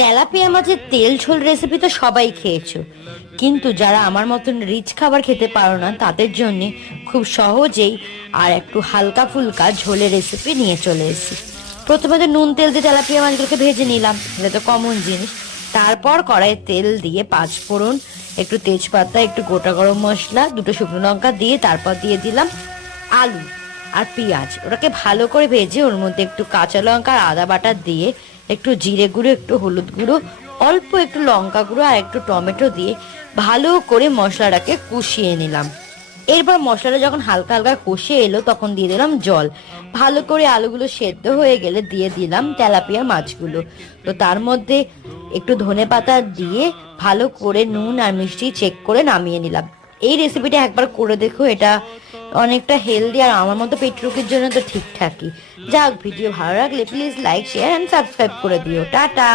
Tilapia মাছের তেল ঝোল রেসিপি তো সবাই খেয়েছো, কিন্তু যারা আমার মতন রিচ খাবার খেতে পারো না তাদের জন্য খুব সহজেই আর একটু হালকা ফুলকা ঝোলের রেসিপি নিয়ে চলে এসেছি। প্রথমে তো নুন তেল দিয়ে তেলাপিয়া মাছগুলোকে ভেজে নিলাম, এটা তো কমন জিনিস। তারপর কড়াইয়ে তেল দিয়ে পাঁচ ফোড়ন, একটু তেজপাতা, একটু গোটা গরম মশলা, দুটো শুকনো লঙ্কা দিয়ে তারপর দিয়ে দিলাম আলু আর পেঁয়াজ। ওটাকে ভালো করে ভেজে ওর মধ্যে একটু কাঁচা লঙ্কা আর আদা বাটা দিয়ে একটু জিরে গুঁড়ো, একটু হলুদ গুঁড়ো, অল্প একটু লঙ্কা গুঁড়ো আর একটু টমেটো দিয়ে ভালো করে মশলাটাকে কষিয়ে নিলাম। এরপর মশলাটা যখন হালকা হালকা কষে এলো তখন দিয়ে দিলাম জল। ভালো করে আলুগুলো সেদ্ধ হয়ে গেলে দিয়ে দিলাম তেলাপিয়া মাছগুলো। তো তার মধ্যে একটু ধনেপাতা দিয়ে ভালো করে নুন আর মিষ্টি চেক করে নামিয়ে নিলাম। এই রেসিপিটা একবার করে দেখো, এটা অনেকটা হেলদি আর আমার মতো পেট রোগের জন্য তো ঠিকঠাকই। যাক, ভিডিও ভালো লাগলে please like, share and subscribe করে দিও। টাটা।